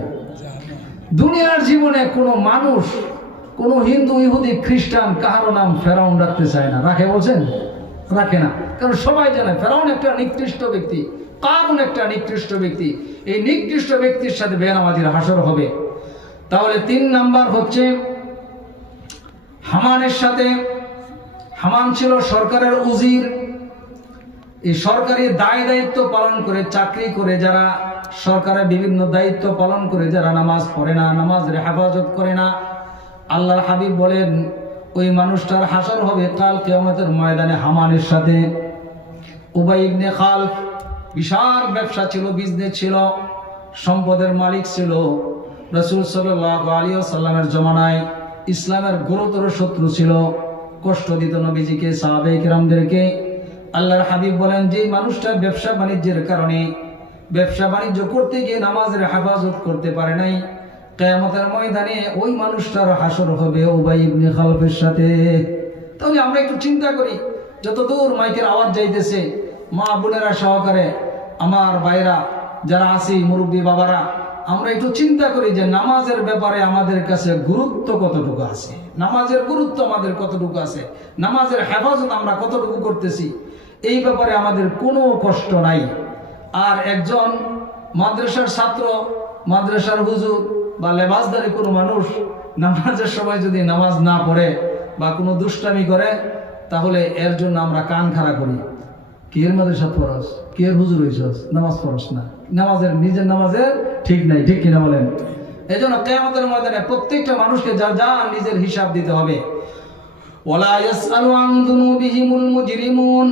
দুনিয়ার জীবনে কোনো মানুষ, কোনো হিন্দু, ইহুদি, খ্রিস্টান কারো নাম ফেরাউন রাখতে চায় না। রাখে? বলছেন রাখে না। কারণ সবাই জানে ফেরাউন একটা নিকৃষ্ট ব্যক্তি, কারুন একটা নিকৃষ্ট ব্যক্তি। এই নিকৃষ্ট ব্যক্তির সাথে বেনামাজির হাসর হবে। তাহলে 3 নাম্বার হচ্ছে হামানের সাথে। হামান ছিল সরকারের উজির। এই সরকারি দায় দায়িত্ব পালন করে, চাকরি করে যারা সরকারের বিভিন্ন দায়িত্ব পালন করে যারা নামাজ পড়ে না, নামাজের হেফাজত করে না, আল্লাহর হাবিব বলেন ওই মানুষটার হাসর হবে কাল কিয়ামতের ময়দানে হামানের সাথে। উবাই ইবনে খালফ বিশাল ব্যবসা ছিল, বিজনেস ছিল, সম্পদের মালিক ছিল। রাসূল সাল্লাল্লাহু আলাইহি ওয়াসাল্লামের জমানায় ইসলামের গুরুতর শত্রু ছিল, কষ্ট দিত নবীজিকে, সাহাবায়ে কিরামদেরকে। আল্লাহর হাবিব বলেন যে মানুষটা ব্যবসা বাণিজ্যের কারণে, ব্যবসা বাণিজ্য করতে গিয়ে নামাজের হেফাজত করতে পারে নাই, কিয়ামতের ময়দানে ওই মানুষটার হাসর হবে উবাই ইবনে খালফের সাথে। তাহলে আমরা একটু চিন্তা করি, যত দূর মাইকের আওয়াজ যাইতেছে, মা বোনেরা সহকারে, আমার ভাইরা যারা আছি, মুরব্বী বাবারা, আমরা একটু চিন্তা করি যে নামাজের ব্যাপারে আমাদের কাছে গুরুত্ব কতটুকু আছে, নামাজের গুরুত্ব আমাদের কতটুকু আছে, নামাজের হেফাজত আমরা কতটুকু করতেছি, এই ব্যাপারে আমাদের কোনো কষ্ট নাই। আর একজন মাদ্রাসার ছাত্র, মাদ্রাসার হুজুর বা লেবাসদারি কোনো মানুষ নামাজের সময় যদি নামাজ না পড়ে বা কোনো দুষ্টামি করে, তাহলে এর জন্য আমরা কান খাড়া করি। কি এর মাদ্রাসা পড়াস, কি এর হুজুর হইছস, নামাজ পড়াস না, নামাজের নিজের নামাজের ঠিক নাই, ঠিক কিনা বলেন? এই জন্য কিয়ামতের ময়দানে প্রত্যেকটা মানুষকে যা যা নিজের হিসাব দিতে হবে। ওয়ালা ইয়াসআলু আন যুনুবিহিমুল মুজরিমুন।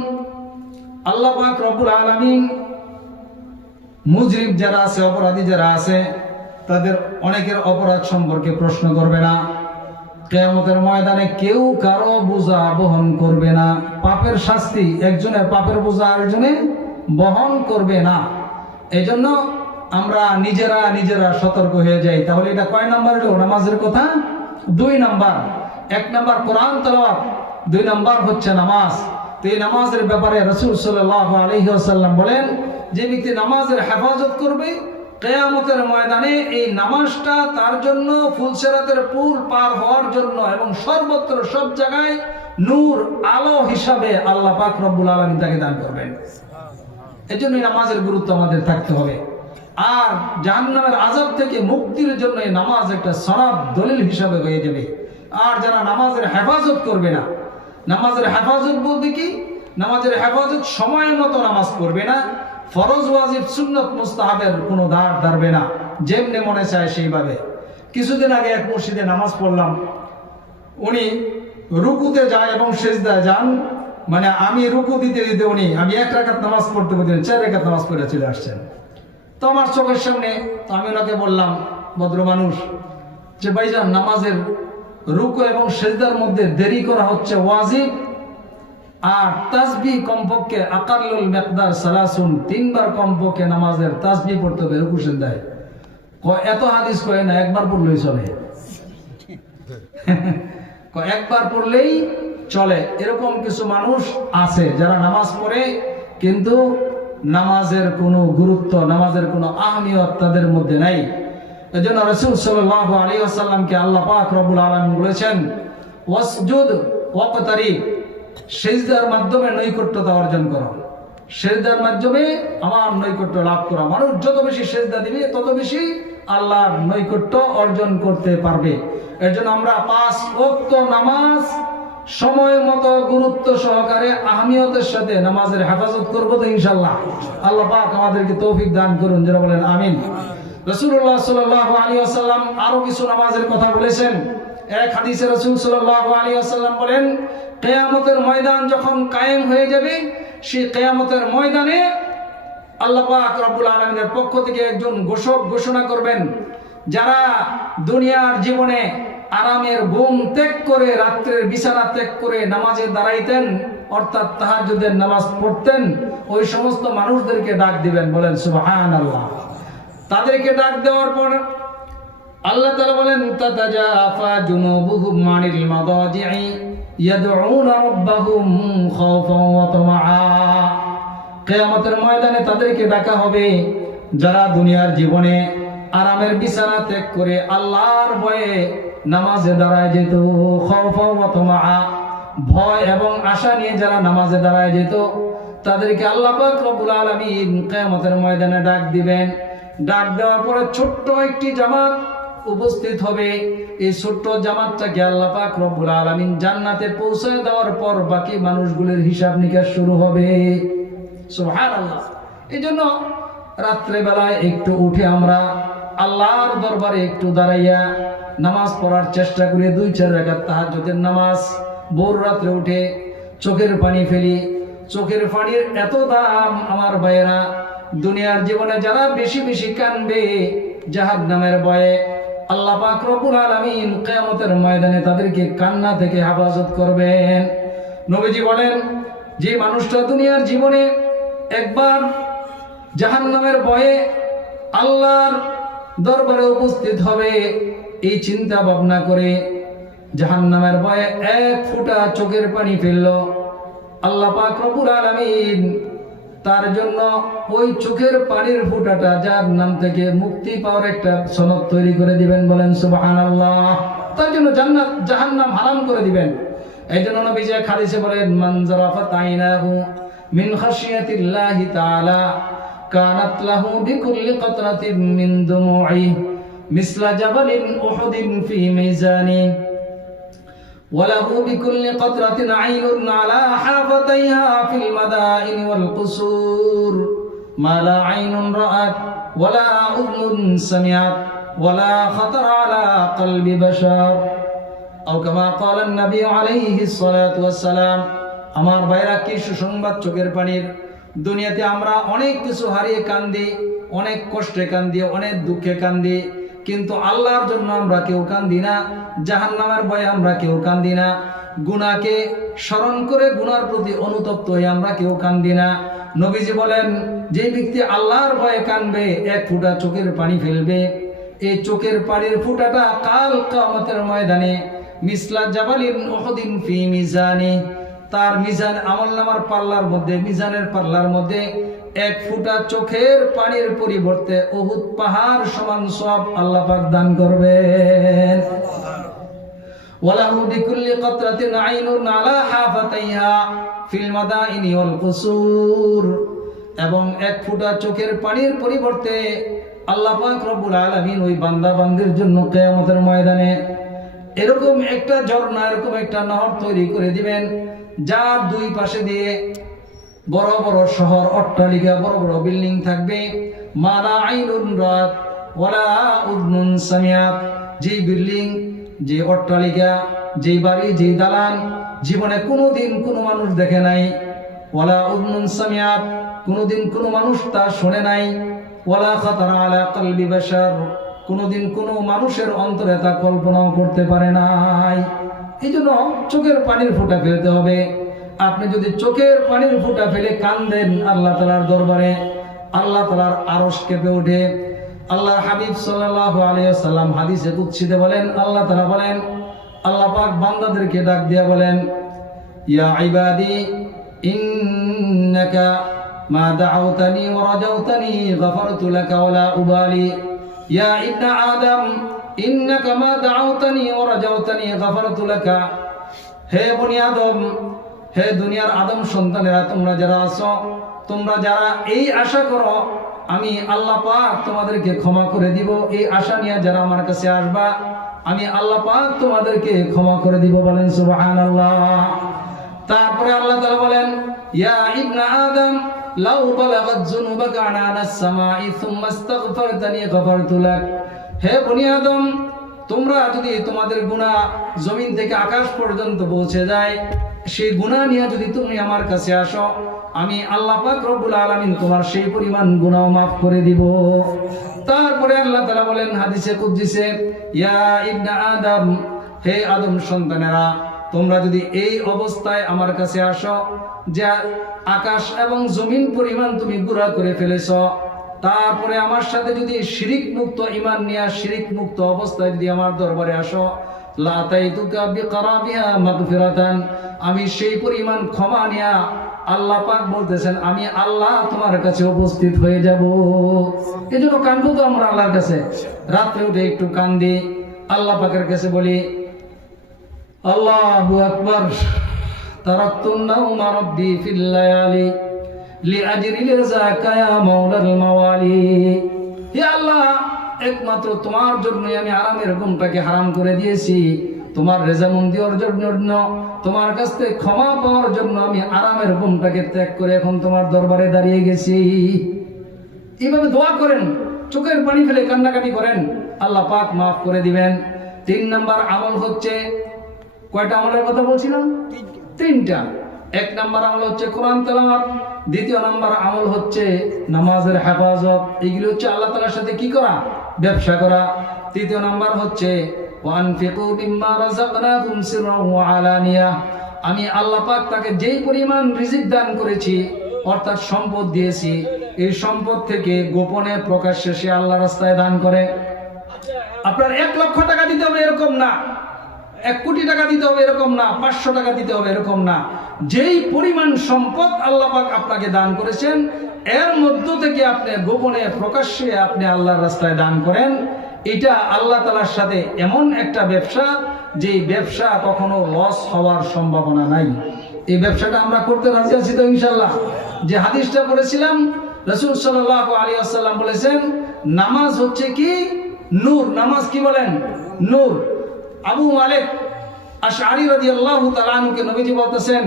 আল্লাহ পাক রব্বুল আলামিন মুজরিম যারা আছে, অপরাধী যারা আছে, তাদের অনেকের অপরাধ সম্পর্কে প্রশ্ন করবে না। কিয়ামতের ময়দানে কেউ কারো বোঝা বহন করবে না। পাপের শাস্তি, একজনের পাপের বোঝা আরেকজনে বহন করবে না। এই জন্য আমরা নিজেরা সতর্ক হয়ে যাই। তাহলে এটা কয় নাম্বার হলো নামাজের কথা? 2 নাম্বার। 1 নাম্বার কোরআন তেলাওয়াত, 2 নাম্বার হচ্ছে নামাজ। তো এই নামাজের ব্যাপারে রাসূল সাল্লাল্লাহু আলাইহি ওয়াসাল্লাম বলেন, যে ব্যক্তি নামাজের হেফাজত করবে, কিয়ামতের ময়দানে এই নামাজটা তার জন্য ফুলসিরাতের পুল পার হওয়ার জন্য এবং সর্বত্র সব জায়গায় নূর, আলো হিসাবে আল্লাহ পাক রব্বুল আলামিন তাকে দান করবেন। এজন্য নামাজের গুরুত্ব আমাদের থাকতে হবে। আর জাহান্নামের আযাব থেকে মুক্তির জন্য এই নামাজ একটা সনদ, দলিল হিসাবে হয়ে যাবে। আর যারা নামাজের হেফাজত করবে না, নামাজের হেফাজত বলতে কি? নামাজের হেফাজত সময় মতো নামাজ পড়বে না, ফরজ, ওয়াজিব, সুন্নত, মুস্তাহাবের কোনো ধার ধারবে না, যেমনি মনে চায় সেইভাবে। কিছুদিন আগে এক মসজিদে নামাজ পড়লাম, উনি রুকুতে যায় এবং সিজদায় যান, মানে আমি রুকু দিতে দিতে উনি, আমি 1 রাকাত নামাজ পড়তে পড়তে 4 রাকাত নামাজ পড়ে চলে আসছেন। তো আমার চোখের সামনে, তো আমি ওনাকে বললাম, ভদ্র মানুষ, যে ভাইজান নামাজের রুকু এবং সিজদার মধ্যে দেরি করা হচ্ছে ওয়াজিব, আর তাসবিহ কমপক্ষে আকাল্লুল মিকদার সালাসুন, 3 বার কমপক্ষে নামাজের তাসবিহ পড়তে হবে রুকু সিজদায়। এত হাদিস কয় না, একবার পড়লেই চলে। একবার পড়লেই চলে। এরকম কিছু মানুষ আছে যারা নামাজ পড়ে কিন্তু নামাজের কোনো গুরুত্ব, নামাজের কোনো আহমিয়ত তাদের মধ্যে নাই। এজন্য রাসূল সাল্লাল্লাহু আলাইহি ওয়াসাল্লামকে আল্লাহ পাক রব্বুল আলামিন বলেছেন, ওয়াসজুদ ওয়াকতারিব, সিজদার মাধ্যমে নৈকট্যতা অর্জন করো, সিজদার মাধ্যমে আমার নৈকট্য লাভ করো। মানুষ যত বেশি সিজদা দিবে তত বেশি আল্লাহর নৈকট্য অর্জন করতে পারবে। এর জন্য আমরা 5 ওয়াক্ত নামাজ সময় মতো গুরুত্ব সহকারে আহমিয়তের সাথে নামাজের হেফাজত করবো তো ইনশাআল্লাহ। আল্লাহ পাক আমাদেরকে তৌফিক দান করুন, যারা বলেন আমিন। রাসূলুল্লাহ সাল্লাল্লাহু আলাইহি ওয়াসাল্লাম আরো কিছু নামাজের কথা বলেছেন। এক হাদিসে রাসূল সাল্লাল্লাহু আলাইহি ওয়াসাল্লাম বলেন, কিয়ামতের ময়দান যখন কায়েম হয়ে যাবে, সেই কিয়ামতের ময়দানে আল্লাহ পাক রব্বুল আলামিনের পক্ষ থেকে একজন ঘোষক ঘোষণা করবেন, যারা দুনিয়ার জীবনে আরামের ঘুম ত্যাগ করে, রাত্রের বিছানা ত্যাগ করে নামাজে দাঁড়াইতেন, অর্থাৎ তাহাজ্জুদের নামাজ পড়তেন, ওই সমস্ত মানুষদেরকে ডাক দিবেন। বলেন সুবহানাল্লাহ। তাদেরকে ডাক দেওয়ার পর আল্লাহ তাআলা বলেন, তাতাজাফা জুনুবুহুম আনিল মাদাজি'i ইয়াদউনা রাব্বাহুম খাওফান ওয়া তামাআ। কিয়ামতের ময়দানে তাদেরকে ডাকা হবে যারা দুনিয়ার জীবনে আরামের বিছানা ত্যাগ করে আল্লাহর ভয়ে নামাজে দাঁড়ায় যেত, খাওফান ওয়া তামাআ, ভয় এবং আশা নিয়ে যারা নামাজে দাঁড়ায় যেত, তাদেরকে আল্লাহ পাক রব্বুল আলামিন কিয়ামতের ময়দানে ডাক দিবেন। ডাক দেওয়ার পরে ছোট্ট একটি জামাত উপস্থিত হবে। এই ছোট্ট জামাতটাকে আল্লাহ পাক রব্বুল আলামিন জান্নাতে পৌঁছে দেওয়ার পর বাকি মানুষগুলোর হিসাব নিকাশ শুরু হবে। সুবহানাল্লাহ। এই জন্য রাত্রে বেলায় একটু উঠে আমরা আল্লাহর দরবারে একটু দাঁড়াইয়া নামাজ পড়ার চেষ্টা করি। 2-4 রাকাত তাহাজ্জুদের নামাজ। ভোর রাত্রে উঠে চোখের পানি ফেলি। চোখের পানির এত দাম আমার ভাইয়েরা, দুনিয়ার জীবনে যারা বেশি বেশি কাঁদবে জাহান্নামের ভয়ে, আল্লাহ পাক রব্বুল আলামিন কিয়ামতের ময়দানে তাদেরকে কান্না থেকে হেফাজত করবেন। নবীজি বলেন, যে মানুষটা দুনিয়ার জীবনে একবার জাহান্নামের ভয়ে আল্লাহর দরবারে উপস্থিত হবে, এই চিন্তা ভাবনা করে জাহান্নামের ভয়ে 1 ফোঁটা চোখের পানি ফেলল, আল্লাহ পাক রব্বুল আলামিন তার জন্য ওই চোখের পানির ফোঁটাটা জাহান্নাম থেকে মুক্তি পাওয়ার একটা সনদ তৈরি করে দিবেন। বলেন সুবহানাল্লাহ। তার জন্য জান্নাত জাহান্নাম হারাম করে দিবেন। এই জন্য নবীজি হাদিসে বলেন, মান জারাফাত আইনাহু মিন খাশিয়াতিল্লাহি তাআলা কানাত লাহু বিকুল্লি কাতরাতিন মিন দুমু'i মিসলা জাবালিন উহুদিন ফি মিজানি وله بكل قطرة عين على حافتيها في المدائن والقصور ما لا عين رأت ولا أذن سمعت ولا خطر على قلب بشر أو كما قال النبي عليه الصلاة والسلام। আমার ভাইরা, কি সুসংবাদ চোখের পানির। দুনিয়াতে আমরা অনেক কিছু হারিয়ে কান্দি, অনেক কষ্টে কান্দি, অনেক দুঃখে কান্দি, কিন্তু আল্লাহর জন্য আমরা কেউ কান্দি না। জাহান্নামের ভয়ে আমরা কেউ কান্দি না। গুনাহকে স্মরণ করে গুনার প্রতি অনুতপ্ত হয়ে আমরা কেউ কান্দি না। নবীজি বলেন, যে ব্যক্তি আল্লাহর ভয়ে কাঁদবে, 1 ফোঁটা চোখের পানি ফেলবে, এই চোখের পানির ফোঁটাটা কাল কিয়ামতের ময়দানে মিসলা জাবালিন উহুদিন ফি মিজানি, তার মিজান আমলনামার পাল্লার মধ্যে, মিজানের পাল্লার মধ্যে 1 ফোঁটা চোখের পানির পরিবর্তে উহুদ পাহাড় সমান সওয়াব আল্লাহ পাক দান করবেন। ওয়ালাহু বিকুল্লি কাতরাতিন আইনুন আলা হাফাতাইহা ফিল মাদাইনি ওয়াল কুসুর, এবং 1 ফোঁটা চোখের পানির পরিবর্তে আল্লাহ পাক রব্বুল আলামিন ওই বান্দা বান্দির জন্য কিয়ামতের ময়দানে এরকম একটা ঝর্ণা, এরকম একটা নহর তৈরি করে দিবেন, যার 2 পাশে দিয়ে বড় বড় শহর, অট্টালিকা, বড় বড় বিল্ডিং থাকবে। মালা আইনুন রাত ওয়ালা উযনুন সামিআত, যে বিল্ডিং, যে অট্টালিকা যেই বাড়ি যেই দালান জীবনে কোনোদিন কোনো মানুষ দেখে নাই, ওয়ালা উযনুন সামিআত, কোনোদিন কোনো মানুষ তা শোনে নাই, ওয়ালা খাতারা আলা কলবি বাশার, কোনোদিন কোনো মানুষের অন্তরে তা কল্পনাও করতে পারে নাই। এই জন্য চোখের পানির ফোঁটা ফেলতে হবে। আপনি যদি চোখের পানির ফোঁটা ফেলে কান্দেন আল্লাহ তাআলার দরবারে, আল্লাহ তাআলার আরশ কেঁপে ওঠে। আল্লাহ হাবিব সাল্লাল্লাহু আলাইহি ওয়াসাল্লাম হাদিসে কুদসিতে বলেন, আল্লাহ তাআলা বলেন, আল্লাহ পাক বান্দাদেরকে ডাক দিয়া বলেন, ইয়া ইবাদি ইন্নাকা মা দাআউতানি ওয়া রাজাউতানি গফারতু লাকা ওয়ালা উবালি, ইয়া ইবনা আদম ইন্নাকা মা দাআউতানি ওয়া রাজাউতানি গফারতু লাকা। হে বনি আদম, হে দুনিয়ার আদম সন্তানেরা, তোমরা যারা আছো, তোমরা যারা এই আশা করো আমি আল্লাহ পাক তোমাদেরকে ক্ষমা করে দিব, এই আশা নিয়ে যারা আমার কাছে আসবা আমি আল্লাহ পাক তোমাদেরকে ক্ষমা করে দিব। বলেন সুবহানাল্লাহ। তারপরে আল্লাহ তাআলা বলেন, ইয়া ইবনা আদম লাউ বালাগাত যুনুবাকা আনানাস সামাই সুম্মা ইস্তাগফারতানি গফারতু লাক। হে বনি আদম, তোমরা যদি তোমাদের গুনাহ জমিন থেকে আকাশ পর্যন্ত পৌঁছে যায়, সেই গুনাহ নিয়ে যদি তুমি আমার কাছে আসো আমি আল্লাহ পাক রব্বুল আলামিন তোমার সেই পরিমাণ গুনাহ মাফ করে দিব। তারপরে আল্লাহ তাআলা বলেন হাদিসে কুদসিতে, ইয়া ইবনা আদম, হে আদম সন্তানেরা, তোমরা যদি এই অবস্থায় আমার কাছে আসো যে আকাশ এবং জমিন পরিমাণ তুমি গুনাহ করে ফেলেছো, তারপরে আমার সাথে যদি শিরিক মুক্ত ঈমান নিয়ে শিরিক মুক্ত অবস্থায় যদি আমার দরবারে আসো, লা তাইতুকা বিকরাবিহা মাগফিরাতান, আমি সেই পরিমাণ ক্ষমা নিয়া আল্লাহ পাক বলতেছেন আমি আল্লাহ তোমার কাছে উপস্থিত হয়ে যাব। এজন্য কাঁদবো তো আমরা আল্লাহর কাছে, রাত্রে উঠে একটু কান্দি, আল্লাহ পাকের কাছে বলি, আল্লাহু আকবার, তারাকতুন নাওমা রাব্বি ফিল লায়ালি লিআজরি লিজাকা ইয়া মাওলাল মাওয়ালি। হে আল্লাহ, একমাত্র তোমার জন্যই আমি আরামের ঘুমটাকে হারাম করে দিয়েছি, তোমার রেজামন্দি অর্জনের জন্য, তোমার কাছ থেকে ক্ষমা পাওয়ার জন্য আমি আরামের ঘুমটাকে ত্যাগ করে এখন তোমার দরবারে দাঁড়িয়ে গেছি। এইভাবে দোয়া করেন, চোখের পানি ফেলে কান্নাকাটি করেন, আল্লাহ পাক মাফ করে দিবেন। 3 নাম্বার আমল হচ্ছে, কয়টা আমলের কথা বলছিলাম? 3টা। 1 নাম্বার আমল হচ্ছে কোরআন তেলাওয়াত, 2য় নাম্বার আমল হচ্ছে নামাজের হেফাজত, এগুলো হচ্ছে আল্লাহ তাআলার সাথে কি করা? ব্যবসা করা। 3য় নাম্বার হচ্ছে ওয়ানফিকু মিম্মা রাযাকনাকুম সিররান ওয়া আলানিয়া, আমি আল্লাহ পাক তাকে যেই পরিমাণ রিজিক দান করেছি অর্থাৎ সম্পদ দিয়েছি, এই সম্পদ থেকে গোপনে প্রকাশ্যে সে আল্লাহর রাস্তায় দান করে। আপনার 1 লক্ষ টাকা দিতে হবে এরকম না, 1 কোটি টাকা দিতে হবে এরকম না, 500 টাকা দিতে হবে এরকম না, যেই পরিমাণ সম্পদ আল্লাহ পাক আপনাকে দান করেছেন এর মধ্য থেকে আপনি গোপনে প্রকাশ্যে আপনি আল্লাহর রাস্তায় দান করেন। এটা আল্লাহ তাআলার সাথে এমন একটা ব্যবসা, যে ব্যবসা কখনো লস হওয়ার সম্ভাবনা নাই। এই ব্যবসাটা আমরা করতে রাজি আছি তো ইনশাআল্লাহ? যে হাদিসটা পড়েছিলাম, রাসূল সাল্লাল্লাহু আলাইহি ওয়াসাল্লাম বলেছেন নামাজ হচ্ছে কি? নূর। নামাজ কি বলেন? নূর। আবু মালিক আশআরী রাদিয়াল্লাহু তাআলা আনহুকে নবীজি বলতেছেন,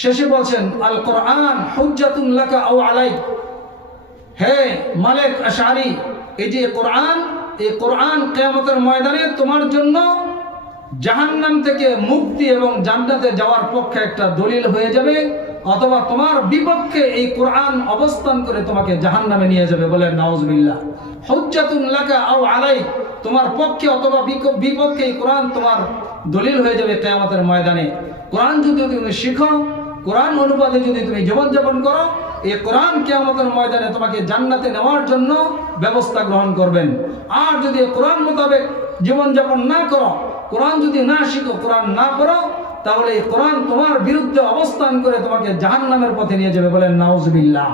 শেষে বলছেন আল কোরআন হুজ্জাতুন লাকা আও আলাইক। হে মালিক আশআরী, এই যে কোরআন, এই কোরআন কিয়ামতের ময়দানে তোমার জন্য জাহান্নাম থেকে মুক্তি এবং জান্নাতে যাওয়ার পক্ষে একটা দলিল হয়ে যাবে, অথবা তোমার বিপক্ষে এই কোরআন অবস্থান করে তোমাকে জাহান্নামে নিয়ে যাবে। বলেন নাউজুবিল্লাহ। হুজ্জাতুন লাকা আও আলাইক, তোমার পক্ষে অথবা বিপক্ষে এই কোরআন তোমার দলিল হয়ে যাবে কিয়ামতের ময়দানে। কোরআন যদি তুমি শিখো, কোরআন অনুপাতে যদি তুমি জীবনযাপন করো, এই কোরআন কিয়ামতের ময়দানে তোমাকে জান্নাতে নেওয়ার জন্য ব্যবস্থা গ্রহণ করবেন। আর যদি কোরআন মোতাবেক জীবনযাপন না করো, কোরআন যদি না শিখো, কোরআন না পড়ো, তাহলে এই কোরআন তোমার বিরুদ্ধে অবস্থান করে তোমাকে জাহান্নামের পথে নিয়ে যাবে। বলেন নাউজুবিল্লাহ।